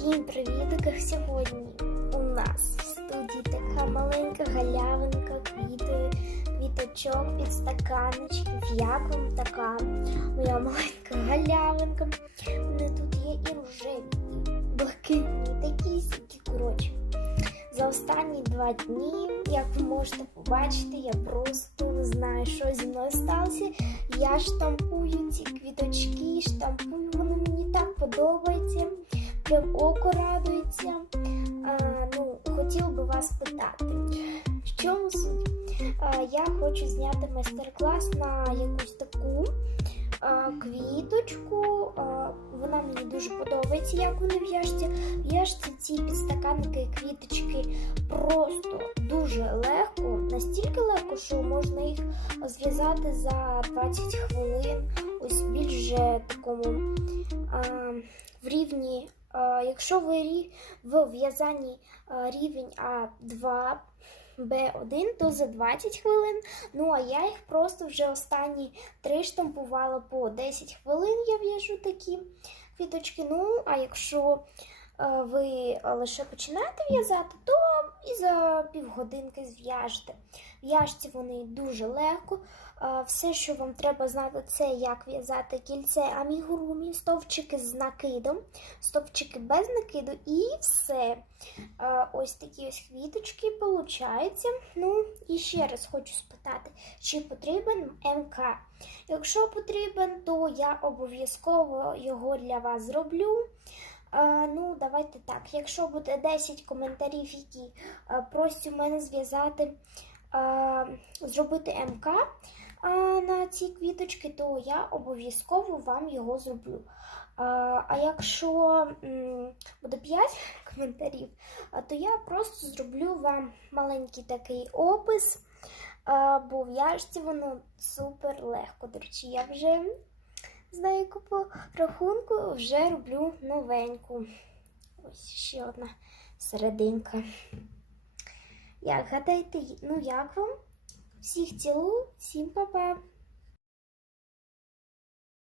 Всім привітиках! Сьогодні у нас в студії така маленька галявинка квіти, квіточок, підстаканочків. Як вам така моя маленька галявинка? У мене тут є і рожеві, і блакитні, такі сікі, коротше. За останні два дні, як ви можете побачити, я просто не знаю, що зі мною сталося. Я штампую ці квіточки, штампую, вони мені так подобаються. Прям око радується. А, ну, хотіла би вас питати, в чому суть? А, я хочу зняти майстер-клас на якусь таку а, квіточку. А, вона мені дуже подобається, як вони в'яжуться. В'яжуться ці підстаканники квіточки просто дуже легко, настільки легко, що можна їх зв'язати за 20 хвилин. Ось більш такому а, в рівні. А, якщо ви в в'язанні а, рівень А2, Б1, то за 20 хвилин. Ну а я їх просто вже останні три штампувала по 10 хвилин. Я в'яжу такі квіточки. Ну, а якщо е, ви лише починаєте в'язати, то і за півгодинки зв'яжете. В'яжці вони дуже легко. Е, Все, що вам треба знати, це як в'язати кільце амігурумі, стовпчики з накидом, стовпчики без накиду і все. Е, Ось такі ось квіточки получаються. Ну, і ще раз хочу спитати, чи потрібен МК. Якщо потрібен, то я обов'язково його для вас зроблю. Е, ну, давайте так. Якщо буде 10 коментарів, які е, просять у мене зв'язати, зробити МК е, на ці квіточки, то я обов'язково вам його зроблю. Е, а якщо м, буде 5 коментарів, е, то я просто зроблю вам маленький такий опис, е, бо в'яжці воно супер легко. До речі, я вже знаю по рахунку, вже роблю новеньку. Ось ще одна серединка. Як гадаєте, ну як вам? Всіх цілу, всім па-па!